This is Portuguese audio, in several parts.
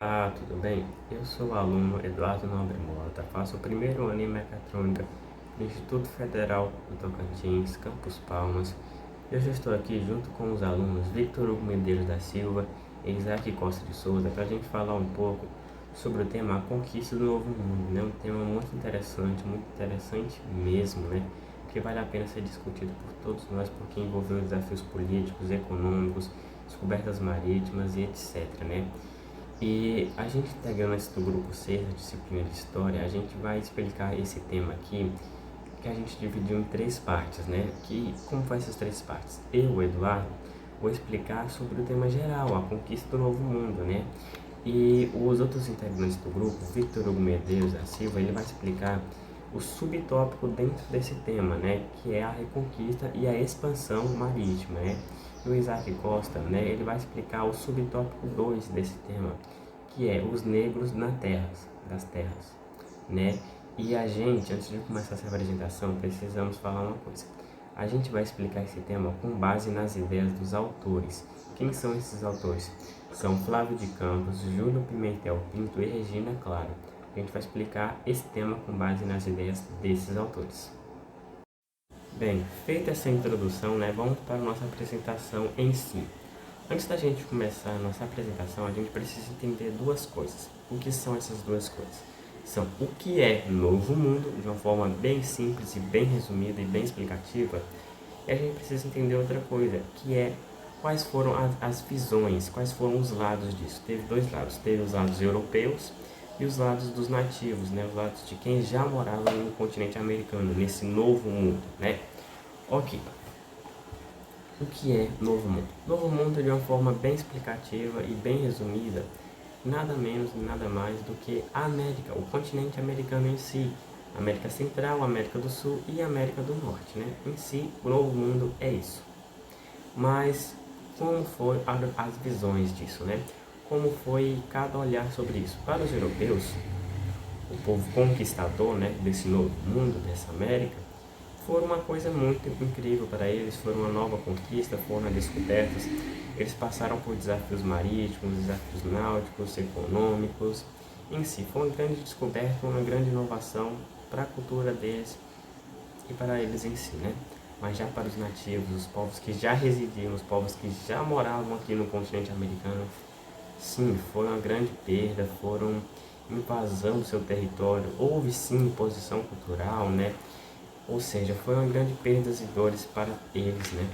Tudo bem? Eu sou o aluno Eduardo Nobre Mota, faço o primeiro ano em Mecatrônica no Instituto Federal do Tocantins, Campus Palmas. Eu já estou aqui junto com os alunos Victor Hugo Medeiros da Silva e Isaac Costa de Souza para a gente falar um pouco sobre o tema A Conquista do Novo Mundo, né? Um tema muito interessante mesmo, né? Que vale a pena ser discutido por todos nós porque envolveu desafios políticos, econômicos, descobertas marítimas e etc, né? E a gente integrando esse do grupo 6 da disciplina de História, a gente vai explicar esse tema aqui, que a gente dividiu em três partes, né? Como foi essas três partes? Eu, o Eduardo, vou explicar sobre o tema geral, a conquista do Novo Mundo, né? E os outros integrantes do grupo, Victor Hugo Medeiros da Silva, ele vai explicar o subtópico dentro desse tema, né? Que é a reconquista e a expansão marítima, né? E o Isaac Costa, né? Ele vai explicar o subtópico 2 desse tema, que é os negros das terras, né? E a gente, antes de começar essa apresentação, precisamos falar uma coisa. A gente vai explicar esse tema com base nas ideias dos autores. Quem são esses autores? São Flávio de Campos, Júlio Pimentel Pinto e Regina Claro. A gente vai explicar esse tema com base nas ideias desses autores. Bem, feita essa introdução, né, vamos para a nossa apresentação em si. Antes da gente começar a nossa apresentação, a gente precisa entender duas coisas. O que são essas duas coisas? São o que é Novo Mundo, de uma forma bem simples e bem resumida e bem explicativa, e a gente precisa entender outra coisa, que é quais foram as visões, quais foram os lados disso. Teve dois lados, teve os lados europeus e os lados dos nativos, né? Os lados de quem já morava no continente americano, nesse novo mundo, né? Ok, o que é Novo Mundo? Novo Mundo, de uma forma bem explicativa e bem resumida, nada menos e nada mais do que a América, o continente americano em si, América Central, América do Sul e América do Norte, né? Em si, o Novo Mundo é isso. Mas como foram as visões disso, né? Como foi cada olhar sobre isso? Para os europeus, o povo conquistador, né, desse novo mundo, dessa América, foi uma coisa muito incrível para eles, foi uma nova conquista, foram descobertas. Eles passaram por desafios marítimos, desafios náuticos, econômicos. Em si, foi uma grande descoberta, uma grande inovação para a cultura deles e para eles em si, né? Mas já para os nativos, os povos que já residiam, os povos que já moravam aqui no continente americano, sim, foi uma grande perda, foram invasão do seu território, houve sim imposição cultural, né? Ou seja, foi uma grande perda e dores para eles, né?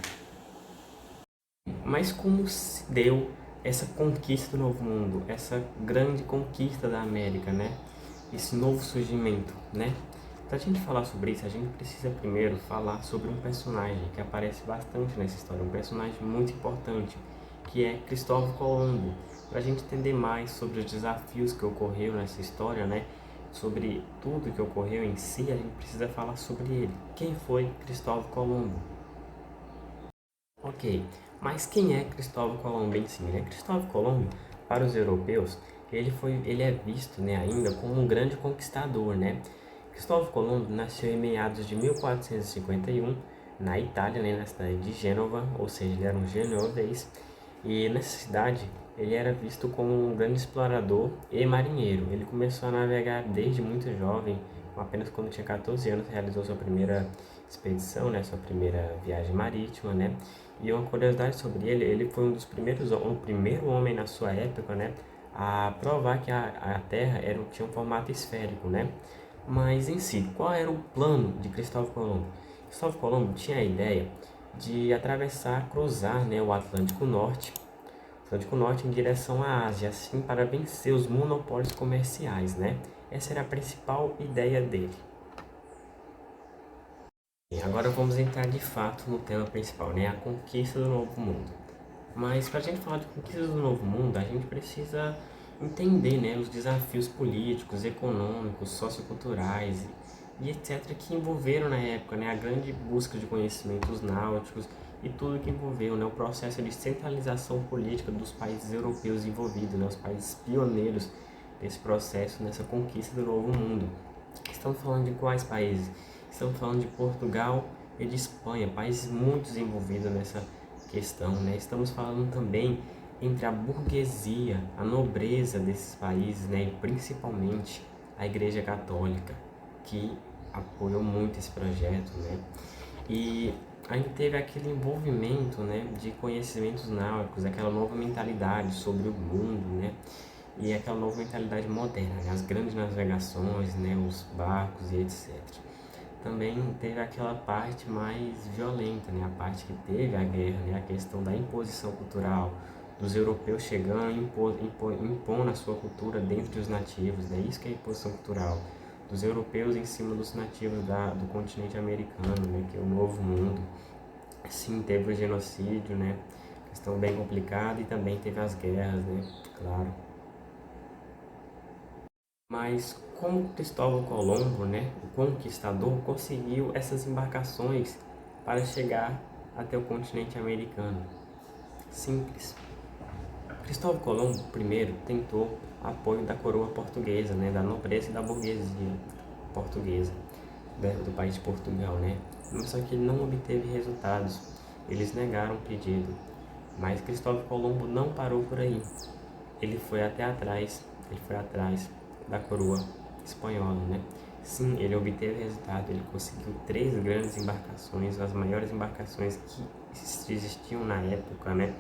Mas como se deu essa conquista do Novo Mundo, essa grande conquista da América, né? Esse novo surgimento, né? Para a gente falar sobre isso, a gente precisa primeiro falar sobre um personagem que aparece bastante nessa história, um personagem muito importante, que é Cristóvão Colombo. Para a gente entender mais sobre os desafios que ocorreram nessa história, né? Sobre tudo que ocorreu em si, a gente precisa falar sobre ele. Quem foi Cristóvão Colombo? Ok, mas quem é Cristóvão Colombo em si, né? Cristóvão Colombo, para os europeus, ele é visto, né, ainda como um grande conquistador, né? Cristóvão Colombo nasceu em meados de 1451 na Itália, né, na cidade de Gênova, ou seja, ele era um genovês, e nessa cidade ele era visto como um grande explorador e marinheiro. Ele começou a navegar desde muito jovem, apenas quando tinha 14 anos realizou sua primeira expedição, né, sua primeira viagem marítima, né? E uma curiosidade sobre ele, ele foi um dos primeiros, o primeiro homem na sua época, né, a provar que a Terra tinha um formato esférico, né? Mas em si, qual era o plano de Cristóvão Colombo? Cristóvão Colombo tinha a ideia de atravessar, cruzar, né, o Atlântico Norte em direção à Ásia, assim para vencer os monopólios comerciais, né? Essa era a principal ideia dele. E agora vamos entrar de fato no tema principal, né? A conquista do Novo Mundo. Mas para a gente falar de conquista do Novo Mundo, a gente precisa entender, né, os desafios políticos, econômicos, socioculturais e etc. que envolveram na época, né, a grande busca de conhecimentos náuticos e tudo que envolveu, né, o processo de centralização política dos países europeus envolvidos, né, os países pioneiros desse processo, nessa conquista do Novo Mundo. Estamos falando de quais países? Estamos falando de Portugal e de Espanha, países muito desenvolvidos nessa questão, né? Estamos falando também entre a burguesia, a nobreza desses países, né, e principalmente a Igreja Católica, que apoiou muito esse projeto, né? E aí teve aquele envolvimento, né, de conhecimentos náuticos, aquela nova mentalidade sobre o mundo, né, e aquela nova mentalidade moderna, né, as grandes navegações, né, os barcos e etc. Também teve aquela parte mais violenta, né, a parte que teve a guerra, né, a questão da imposição cultural, dos europeus chegando e impondo a sua cultura dentro dos nativos, né, isso que é imposição cultural, dos europeus em cima dos nativos do continente americano, né, que é o novo mundo. Sim, teve o genocídio, né, questão bem complicada, e também teve as guerras, né, claro. Mas como Cristóvão Colombo, né, o conquistador, conseguiu essas embarcações para chegar até o continente americano? Simples. Cristóvão Colombo primeiro tentou apoio da coroa portuguesa, né, da nobreza e da burguesia portuguesa, do país de Portugal, né? Só que ele não obteve resultados. Eles negaram o pedido. Mas Cristóvão Colombo não parou por aí. Ele foi atrás da coroa espanhola, né? Sim, ele obteve resultado, ele conseguiu 3 grandes embarcações, as maiores embarcações que existiam na época, né?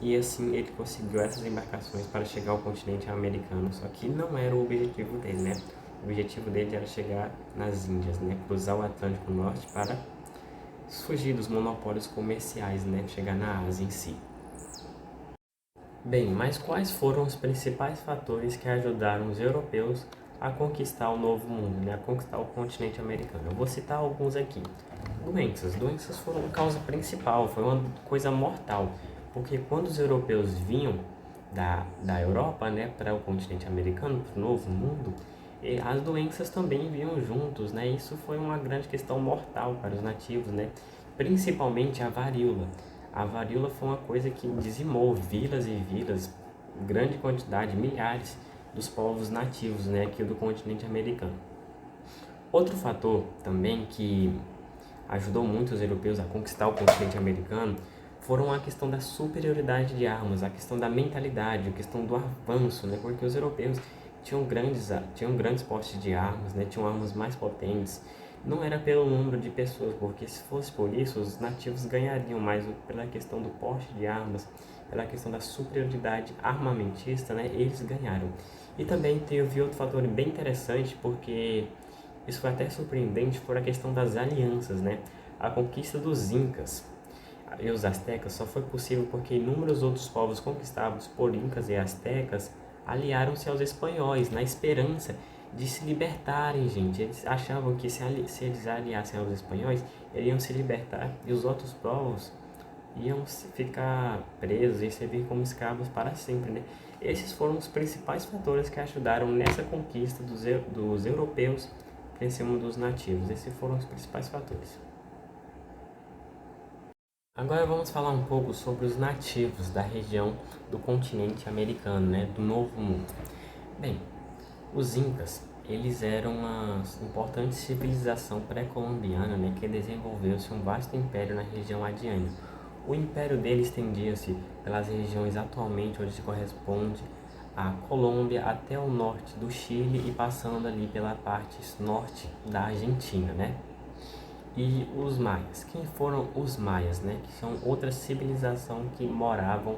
E assim ele conseguiu essas embarcações para chegar ao continente americano, só que não era o objetivo dele, né? O objetivo dele era chegar nas Índias, né? Cruzar o Atlântico Norte para fugir dos monopólios comerciais, né? Chegar na Ásia em si. Bem, mas quais foram os principais fatores que ajudaram os europeus a conquistar o Novo Mundo, né? A conquistar o continente americano? Eu vou citar alguns aqui. Doenças. Doenças foram a causa principal, foi uma coisa mortal, porque quando os europeus vinham da Europa, né, para o continente americano, para o Novo Mundo, as doenças também vinham juntos, né? Isso foi uma grande questão mortal para os nativos, né? Principalmente a varíola. A varíola foi uma coisa que dizimou vilas e vilas, grande quantidade, milhares dos povos nativos, né, aqui do continente americano. Outro fator também que ajudou muito os europeus a conquistar o continente americano foram a questão da superioridade de armas, a questão da mentalidade, a questão do avanço, né, porque os europeus tinham grandes postes de armas, né, tinham armas mais potentes. Não era pelo número de pessoas, porque se fosse por isso, os nativos ganhariam mais pela questão do porte de armas, pela questão da superioridade armamentista, né, eles ganharam. E também teve outro fator bem interessante, porque isso foi até surpreendente, por a questão das alianças, né? A conquista dos Incas e os Aztecas só foi possível porque inúmeros outros povos conquistados por Incas e Aztecas aliaram-se aos espanhóis, na esperança de se libertarem, gente. Eles achavam que se eles aliassem aos espanhóis, eles iam se libertar e os outros povos iam ficar presos e servir como escravos para sempre, né? Esses foram os principais fatores que ajudaram nessa conquista dos europeus em cima dos nativos. Esses foram os principais fatores. Agora vamos falar um pouco sobre os nativos da região do continente americano, né, do Novo Mundo. Bem, os Incas, eles eram uma importante civilização pré-colombiana, né, que desenvolveu-se um vasto império na região adiante. O império deles estendia-se pelas regiões atualmente onde se corresponde a Colômbia até o norte do Chile e passando ali pela parte norte da Argentina, né? E os maias. Quem foram os maias, né? Que são outra civilização que moravam,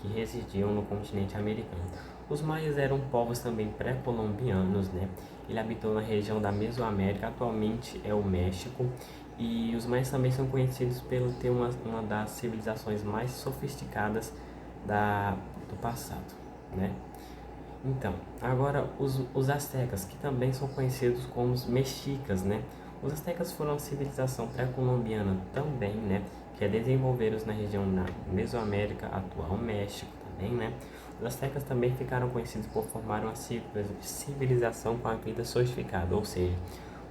que residiam no continente americano. Os maias eram povos também pré-colombianos, né? Ele habitou na região da Mesoamérica, atualmente é o México. E os maias também são conhecidos pelo ter uma das civilizações mais sofisticadas do passado, né? Então, agora os astecas, que também são conhecidos como os mexicas, né? Os astecas foram uma civilização pré-colombiana também, né? Que é desenvolveram na região da Mesoamérica, atual México também, né? Os astecas também ficaram conhecidos por formar uma civilização com a vida sofisticada, ou seja,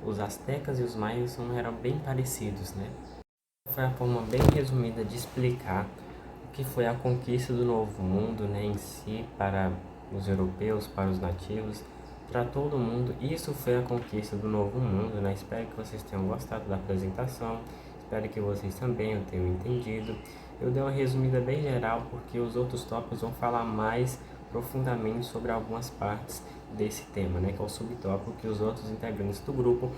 os astecas e os maias eram bem parecidos, né? Foi a forma bem resumida de explicar o que foi a conquista do Novo Mundo, né, em si, para os europeus, para os nativos, para todo mundo. Isso foi a conquista do Novo Mundo, né? Espero que vocês tenham gostado da apresentação, espero que vocês também o tenham entendido. Eu dei uma resumida bem geral porque os outros tópicos vão falar mais profundamente sobre algumas partes desse tema, né, que é o subtópico que os outros integrantes do grupo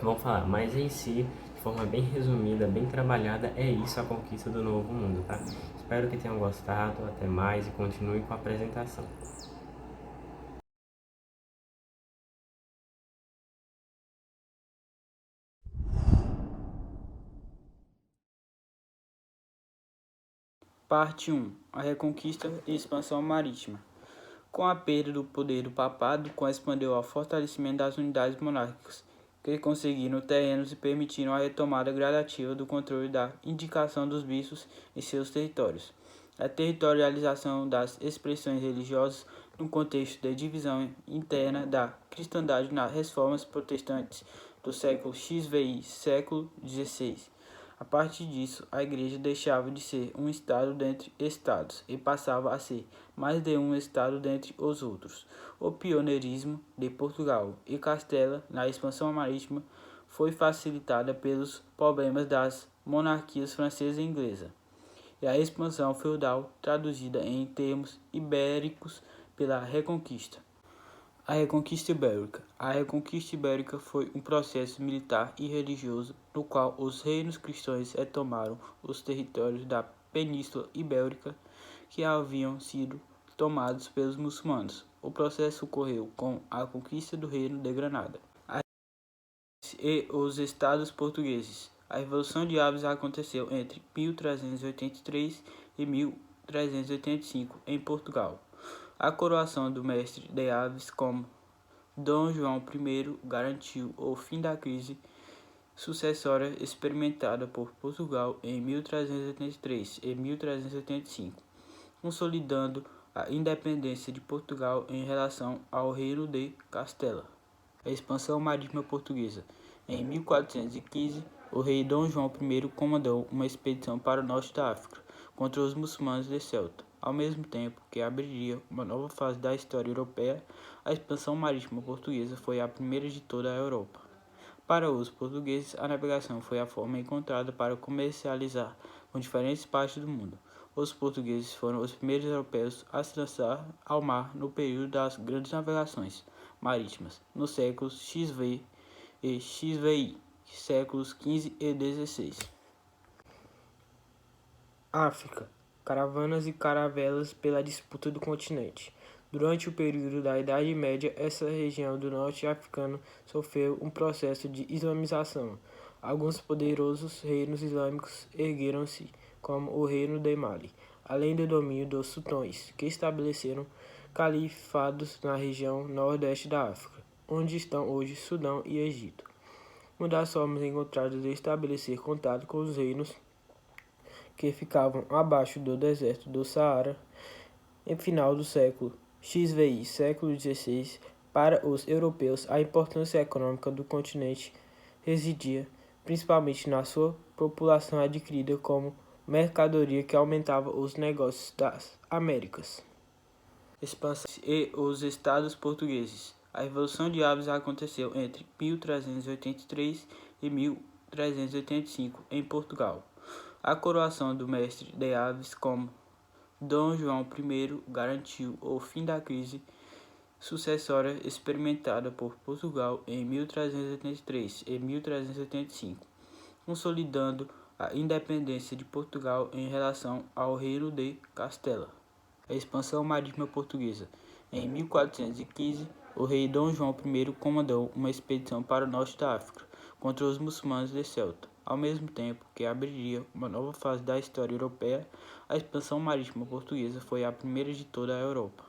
vão falar, mas em si, de forma bem resumida, bem trabalhada, é isso a conquista do novo mundo, tá? Espero que tenham gostado, até mais e continue com a apresentação. Parte 1. A Reconquista e Expansão Marítima. Com a perda do poder do papado, correspondeu ao fortalecimento das unidades monárquicas, que conseguiram terrenos e permitiram a retomada gradativa do controle da indicação dos bispos em seus territórios. A territorialização das expressões religiosas no contexto de divisão interna da cristandade nas reformas protestantes do século XVI, século XVI. A partir disso, a Igreja deixava de ser um Estado dentre Estados e passava a ser mais de um Estado dentre os outros. O pioneirismo de Portugal e Castela na expansão marítima foi facilitada pelos problemas das monarquias francesa e inglesa, e a expansão feudal, traduzida em termos ibéricos pela Reconquista. A Reconquista Ibérica. A Reconquista Ibérica foi um processo militar e religioso no qual os reinos cristãos retomaram os territórios da Península Ibérica que haviam sido tomados pelos muçulmanos. O processo ocorreu com a conquista do Reino de Granada e os Estados Portugueses. A Revolução de Aves aconteceu entre 1383 e 1385 em Portugal. A coroação do mestre de Aves como Dom João I garantiu o fim da crise sucessória experimentada por Portugal em 1383 e 1385, consolidando a independência de Portugal em relação ao Reino de Castela. A expansão marítima portuguesa. Em 1415, o rei Dom João I comandou uma expedição para o norte da África contra os muçulmanos de Celta. Ao mesmo tempo que abriria uma nova fase da história europeia, a expansão marítima portuguesa foi a primeira de toda a Europa. Para os portugueses, a navegação foi a forma encontrada para comercializar com diferentes partes do mundo. Os portugueses foram os primeiros europeus a se lançar ao mar no período das grandes navegações marítimas, nos séculos XVI e XVI, séculos XV e XVI. África. Caravanas e caravelas pela disputa do continente. Durante o período da Idade Média, essa região do norte africano sofreu um processo de islamização. Alguns poderosos reinos islâmicos ergueram-se, como o Reino de Mali, além do domínio dos sultões, que estabeleceram califados na região nordeste da África, onde estão hoje Sudão e Egito. Uma das formas encontradas de estabelecer contato com os reinos que ficavam abaixo do deserto do Saara, em final do século XVI, século XVI, para os europeus, a importância econômica do continente residia principalmente na sua população adquirida como mercadoria que aumentava os negócios das Américas. Expansão e os Estados Portugueses. A Revolução de Aves aconteceu entre 1383 e 1385 em Portugal. A coroação do mestre de Aves como Dom João I garantiu o fim da crise sucessória experimentada por Portugal em 1383 e 1385, consolidando a independência de Portugal em relação ao Reino de Castela. A expansão marítima portuguesa. Em 1415, o rei Dom João I comandou uma expedição para o norte da África contra os muçulmanos de Celta. Ao mesmo tempo que abriria uma nova fase da história europeia, a expansão marítima portuguesa foi a primeira de toda a Europa.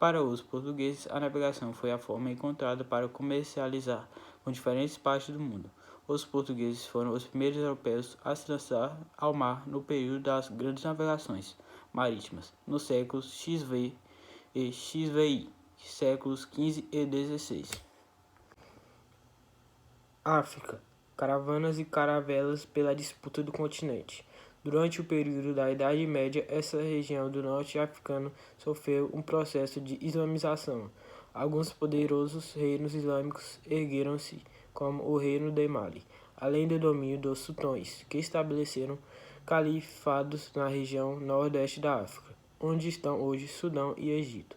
Para os portugueses, a navegação foi a forma encontrada para comercializar com diferentes partes do mundo. Os portugueses foram os primeiros europeus a se lançar ao mar no período das grandes navegações marítimas, nos séculos XVI e XVI, séculos XV e XVI. África. Caravanas e caravelas pela disputa do continente. Durante o período da Idade Média, essa região do norte africano sofreu um processo de islamização. Alguns poderosos reinos islâmicos ergueram-se, como o Reino de Mali, além do domínio dos sultões, que estabeleceram califados na região nordeste da África, onde estão hoje Sudão e Egito.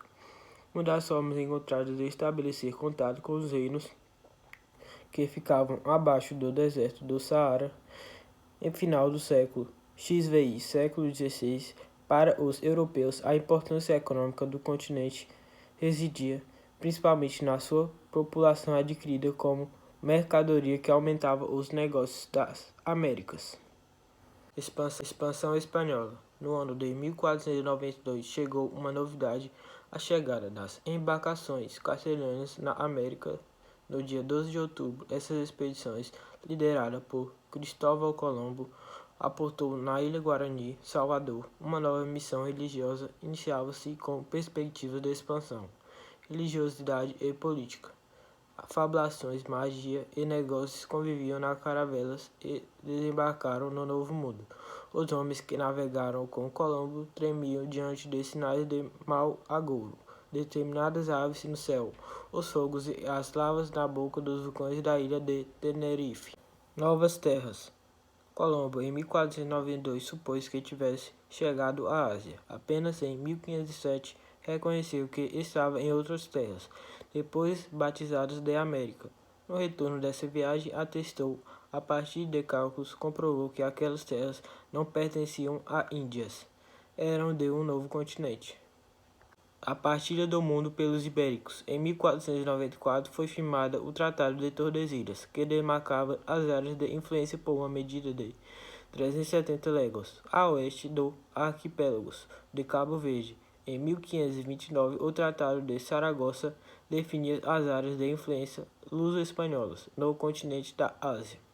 Uma das formas encontradas de estabelecer contato com os reinos que ficavam abaixo do deserto do Saara, em final do século XVI, século XVI, para os europeus, a importância econômica do continente residia principalmente na sua população adquirida como mercadoria que aumentava os negócios das Américas. Expansão espanhola. No ano de 1492 chegou uma novidade, a chegada das embarcações castelhanas na América. No dia 12 de outubro, essas expedições, lideradas por Cristóvão Colombo, aportou na Ilha Guarani, Salvador. Uma nova missão religiosa iniciava-se com perspectiva de expansão, religiosidade e política. Fabulações, magia e negócios conviviam nas caravelas e desembarcaram no Novo Mundo. Os homens que navegaram com Colombo tremiam diante de sinais de mau agouro, determinadas aves no céu, os fogos e as lavas na boca dos vulcões da ilha de Tenerife. Novas terras. Colombo, em 1492, supôs que tivesse chegado à Ásia. Apenas em 1507, reconheceu que estava em outras terras, depois batizadas de América. No retorno dessa viagem, atestou, a partir de cálculos, comprovou que aquelas terras não pertenciam a Índias, eram de um novo continente. A partilha do mundo pelos ibéricos. Em 1494 foi firmado o Tratado de Tordesilhas, que demarcava as áreas de influência por uma medida de 370 léguas, a oeste do arquipélago de Cabo Verde. Em 1529, o Tratado de Saragoça definia as áreas de influência luso-espanholas no continente da Ásia.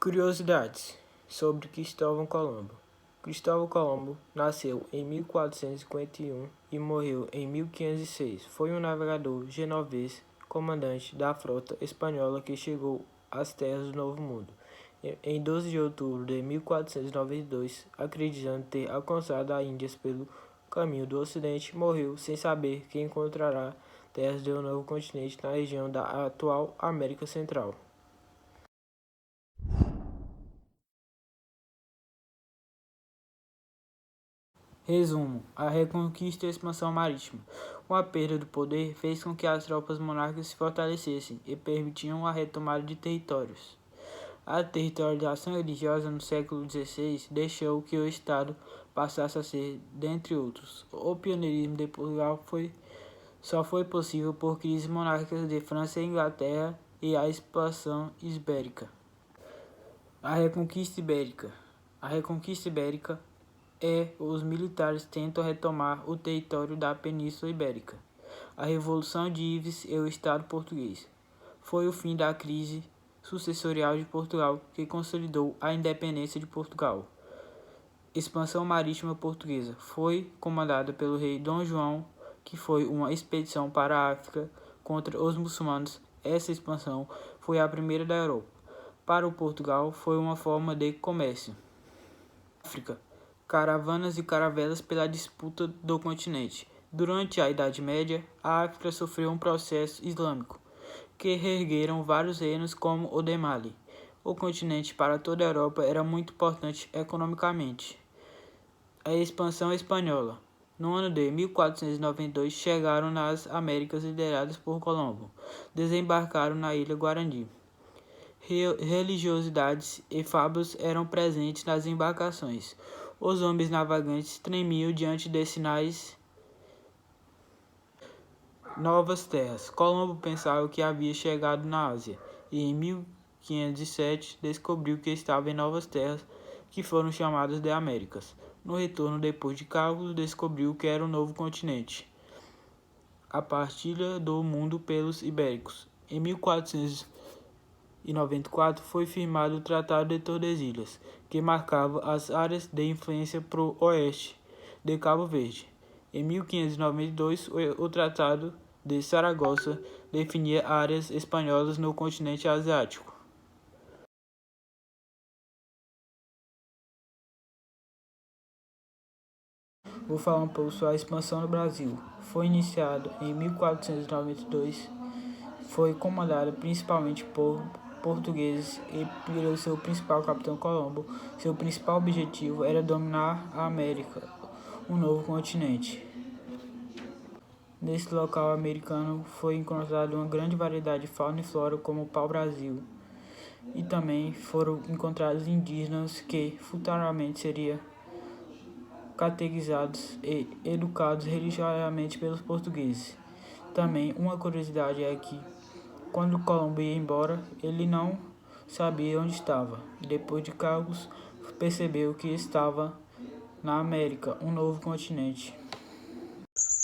Curiosidades sobre Cristóvão Colombo. Cristóvão Colombo nasceu em 1451 e morreu em 1506. Foi um navegador genovês, comandante da frota espanhola que chegou às terras do Novo Mundo. Em 12 de outubro de 1492, acreditando ter alcançado as Índias pelo caminho do Ocidente, morreu sem saber que encontrará terras de um novo continente na região da atual América Central. Resumo: a reconquista e a expansão marítima. Com a perda do poder, fez com que as tropas monárquicas se fortalecessem e permitiam a retomada de territórios. A territorialização religiosa no século XVI deixou que o Estado passasse a ser, dentre outros, o pioneirismo de Portugal só foi possível por crises monárquicas de França e Inglaterra e a expansão ibérica. A Reconquista Ibérica. A Reconquista Ibérica os militares tentam retomar o território da Península Ibérica. A Revolução de Ives e o Estado português. Foi o fim da crise sucessorial de Portugal que consolidou a independência de Portugal. Expansão marítima portuguesa. Foi comandada pelo rei Dom João, que foi uma expedição para a África contra os muçulmanos. Essa expansão foi a primeira da Europa. Para o Portugal, foi uma forma de comércio. África. Caravanas e caravelas pela disputa do continente. Durante a Idade Média, a África sofreu um processo islâmico, que reergueram vários reinos como o de Mali. O continente para toda a Europa era muito importante economicamente. A expansão espanhola. No ano de 1492, chegaram nas Américas lideradas por Colombo. Desembarcaram na Ilha Guarani. Religiosidades e fábulas eram presentes nas embarcações. Os homens navegantes tremiam diante de sinais. Novas terras. Colombo pensava que havia chegado na Ásia e em 1507 descobriu que estava em novas terras que foram chamadas de Américas. No retorno, depois de cálculos, descobriu que era um novo continente. A partilha do mundo pelos ibéricos. Em 1494 foi firmado o Tratado de Tordesilhas, que marcava as áreas de influência pro oeste de Cabo Verde. Em 1592, o Tratado de Saragoça definia áreas espanholas no continente asiático. vou falar um pouco sobre a expansão no Brasil. Foi iniciado em 1492, foi comandada principalmente por portugueses e pelo seu principal capitão Colombo. Seu principal objetivo era dominar a América, um novo continente. Nesse local americano foi encontrada uma grande variedade de fauna e flora como o pau-brasil. E também foram encontrados indígenas que futuramente seriam catequizados e educados religiosamente pelos portugueses. Também uma curiosidade é que quando Colombo ia embora, ele não sabia onde estava. Depois de cálculos, percebeu que estava na América, um novo continente.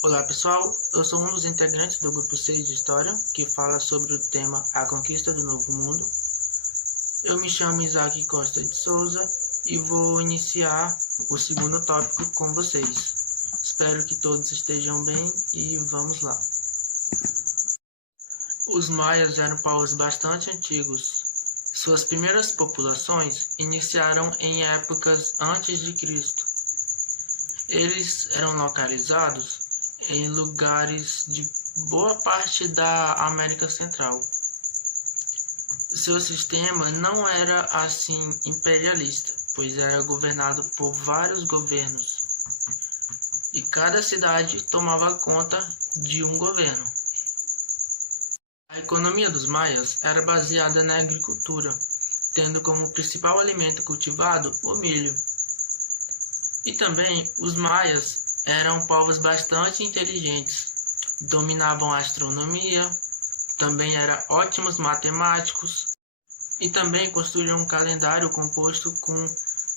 Olá pessoal, eu sou um dos integrantes do grupo 6 de História, que fala sobre o tema A Conquista do Novo Mundo. Eu me chamo Isaac Costa de Souza e vou iniciar o segundo tópico com vocês. Espero que todos estejam bem e vamos lá. Os maias eram povos bastante antigos. Suas primeiras populações iniciaram em épocas antes de Cristo. Eles eram localizados em lugares de boa parte da América Central. Seu sistema não era assim imperialista, pois era governado por vários governos, e cada cidade tomava conta de um governo. A economia dos maias era baseada na agricultura, tendo como principal alimento cultivado o milho. E também os maias eram povos bastante inteligentes, dominavam a astronomia, também eram ótimos matemáticos e também construíram um calendário composto com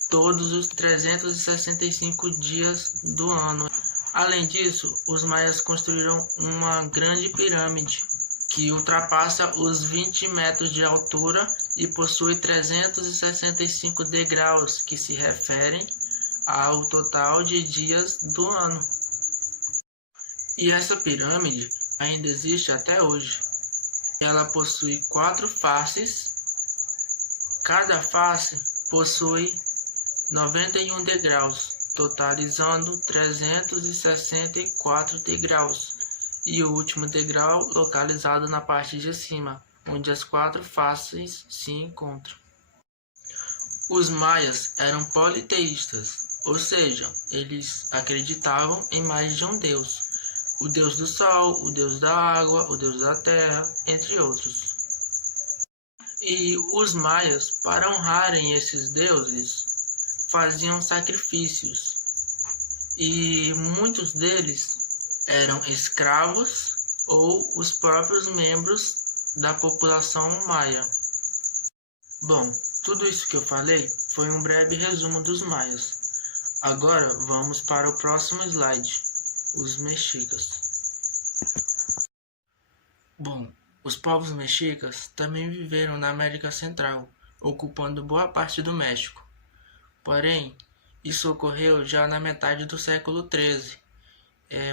todos os 365 dias do ano. Além disso, os maias construíram uma grande pirâmide que ultrapassa os 20 metros de altura e possui 365 degraus, que se referem ao total de dias do ano. E essa pirâmide ainda existe até hoje. Ela possui 4 faces. Cada face possui 91 degraus, totalizando 364 degraus. E o último degrau localizado na parte de cima, onde as 4 faces se encontram. Os maias eram politeístas, ou seja, eles acreditavam em mais de um deus. O deus do sol, o deus da água, o deus da terra, entre outros. E os maias, para honrarem esses deuses, faziam sacrifícios. E muitos deles eram escravos ou os próprios membros da população maia. Bom, tudo isso que eu falei foi um breve resumo dos maias. Agora vamos para o próximo slide, os mexicas. Bom, os povos mexicas também viveram na América Central, ocupando boa parte do México. Porém, isso ocorreu já na metade do século XIII,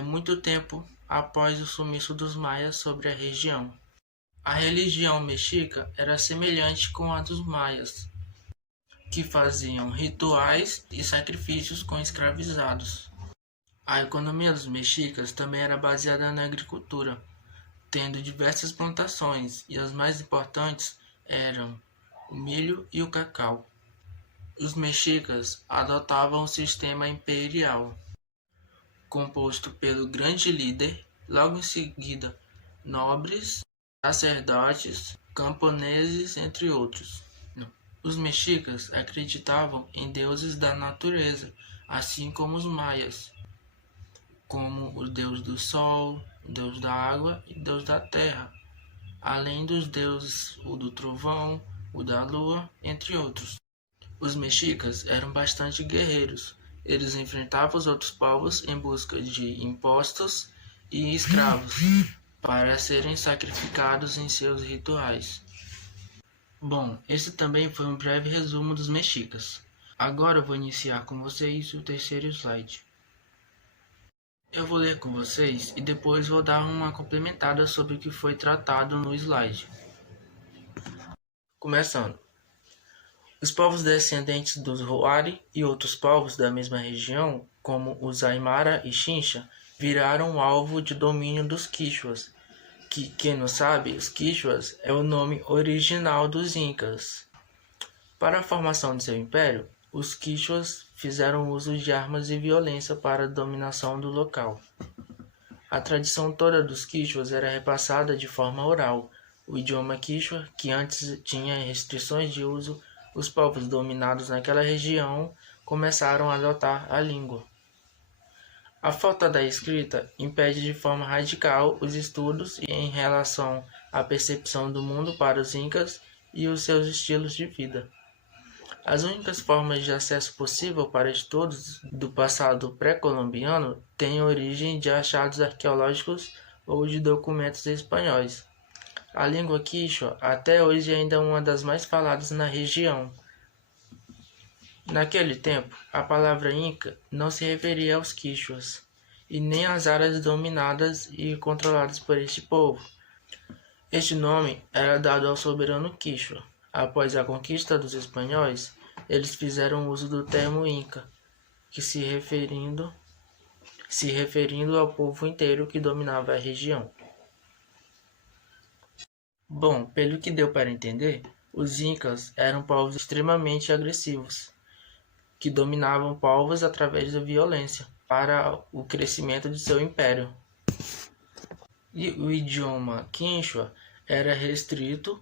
muito tempo após o sumiço dos maias sobre a região. A religião mexica era semelhante com a dos maias, que faziam rituais e sacrifícios com escravizados. A economia dos mexicas também era baseada na agricultura, tendo diversas plantações, e as mais importantes eram o milho e o cacau. Os mexicas adotavam o sistema imperial, composto pelo grande líder, logo em seguida nobres, sacerdotes, camponeses, entre outros. Os mexicas acreditavam em deuses da natureza, assim como os maias, como o deus do sol, o deus da água e o deus da terra, além dos deuses o do trovão, o da lua, entre outros. Os mexicas eram bastante guerreiros. Eles enfrentavam os outros povos em busca de impostos e escravos para serem sacrificados em seus rituais. Bom, esse também foi um breve resumo dos mexicas. Agora eu vou iniciar com vocês o terceiro slide. Eu vou ler com vocês e depois vou dar uma complementada sobre o que foi tratado no slide. Começando. Os povos descendentes dos Huari e outros povos da mesma região, como os Aimara e Chincha, viraram alvo de domínio dos Quichuas, que, quem não sabe, os Quichuas é o nome original dos Incas. Para a formação de seu império, os Quichuas fizeram uso de armas e violência para a dominação do local. A tradição toda dos Quichuas era repassada de forma oral. O idioma Quichua, que antes tinha restrições de uso, os povos dominados naquela região começaram a adotar a língua. A falta da escrita impede de forma radical os estudos em relação à percepção do mundo para os incas e os seus estilos de vida. As únicas formas de acesso possível para estudos do passado pré-colombiano têm origem de achados arqueológicos ou de documentos espanhóis. A língua quichua até hoje ainda é uma das mais faladas na região. Naquele tempo, a palavra Inca não se referia aos quichuas, e nem às áreas dominadas e controladas por este povo. Este nome era dado ao soberano quichua. Após a conquista dos espanhóis, eles fizeram uso do termo Inca, que se referindo ao povo inteiro que dominava a região. Bom, pelo que deu para entender, os Incas eram povos extremamente agressivos, que dominavam povos através da violência para o crescimento de seu império. E o idioma Quechua era restrito,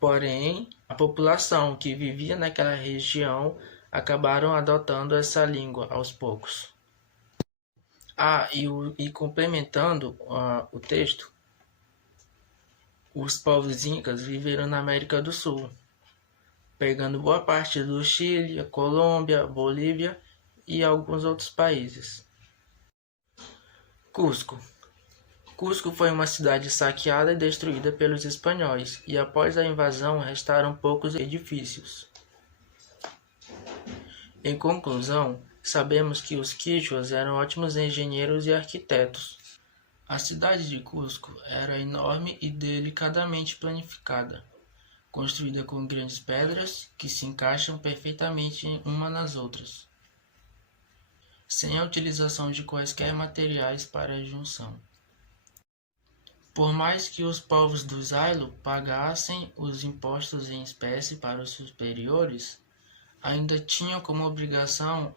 porém, a população que vivia naquela região acabaram adotando essa língua aos poucos. E complementando o texto, os povos incas viveram na América do Sul, pegando boa parte do Chile, Colômbia, Bolívia e alguns outros países. Cusco. Cusco foi uma cidade saqueada e destruída pelos espanhóis, e após a invasão restaram poucos edifícios. Em conclusão, sabemos que os quichuas eram ótimos engenheiros e arquitetos. A cidade de Cusco era enorme e delicadamente planificada, construída com grandes pedras que se encaixam perfeitamente umas nas outras, sem a utilização de quaisquer materiais para a junção. Por mais que os povos do Zailo pagassem os impostos em espécie para os superiores, ainda tinham como obrigação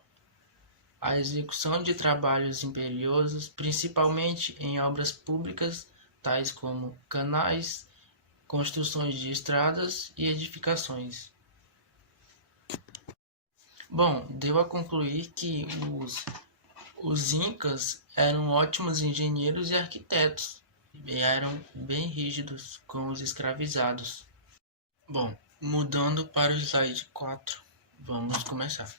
a execução de trabalhos imperiosos, principalmente em obras públicas, tais como canais, construções de estradas e edificações. Bom, deu a concluir que os incas eram ótimos engenheiros e arquitetos, e eram bem rígidos com os escravizados. Bom, mudando para o slide 4, vamos começar.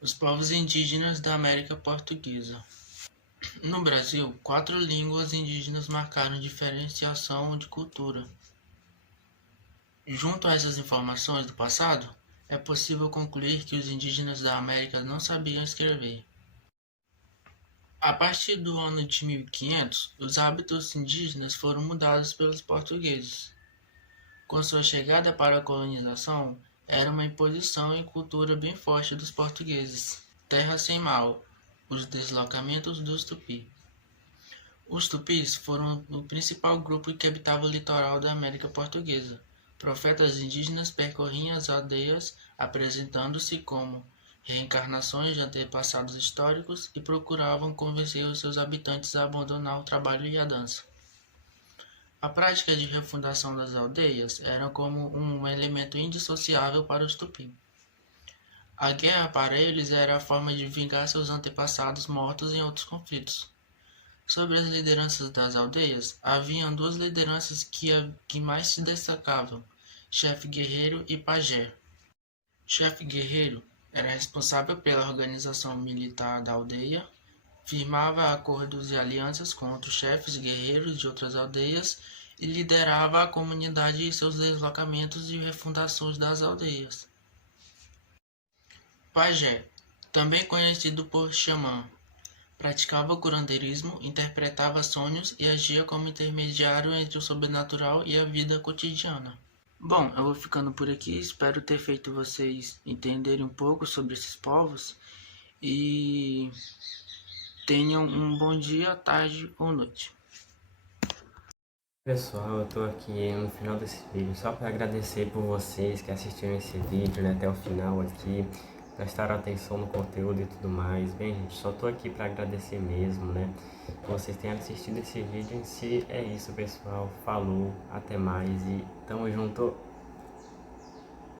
Os povos indígenas da América Portuguesa. No Brasil, 4 línguas indígenas marcaram diferenciação de cultura. Junto a essas informações do passado, é possível concluir que os indígenas da América não sabiam escrever. A partir do ano de 1500, os hábitos indígenas foram mudados pelos portugueses. Com sua chegada para a colonização, era uma imposição em cultura bem forte dos portugueses. Terra sem mal, os deslocamentos dos Tupi. Os Tupis foram o principal grupo que habitava o litoral da América Portuguesa. Profetas indígenas percorriam as aldeias, apresentando-se como reencarnações de antepassados históricos e procuravam convencer os seus habitantes a abandonar o trabalho e a dança. A prática de refundação das aldeias era como um elemento indissociável para os Tupi. A guerra para eles era a forma de vingar seus antepassados mortos em outros conflitos. Sobre as lideranças das aldeias, haviam 2 lideranças que mais se destacavam, chefe guerreiro e pajé. Chefe guerreiro era responsável pela organização militar da aldeia, firmava acordos e alianças com outros chefes guerreiros de outras aldeias e liderava a comunidade em seus deslocamentos e refundações das aldeias. Pajé, também conhecido por xamã, praticava curandeirismo, interpretava sonhos e agia como intermediário entre o sobrenatural e a vida cotidiana. Bom, eu vou ficando por aqui. Espero ter feito vocês entenderem um pouco sobre esses povos e tenham um bom dia, tarde ou noite. Pessoal, eu tô aqui no final desse vídeo só para agradecer por vocês que assistiram esse vídeo, né, até o final aqui, prestaram atenção no conteúdo e tudo mais. Bem, gente, só tô aqui para agradecer mesmo, né, que vocês tenham assistido esse vídeo em si. É isso, pessoal. Falou, até mais e tamo junto.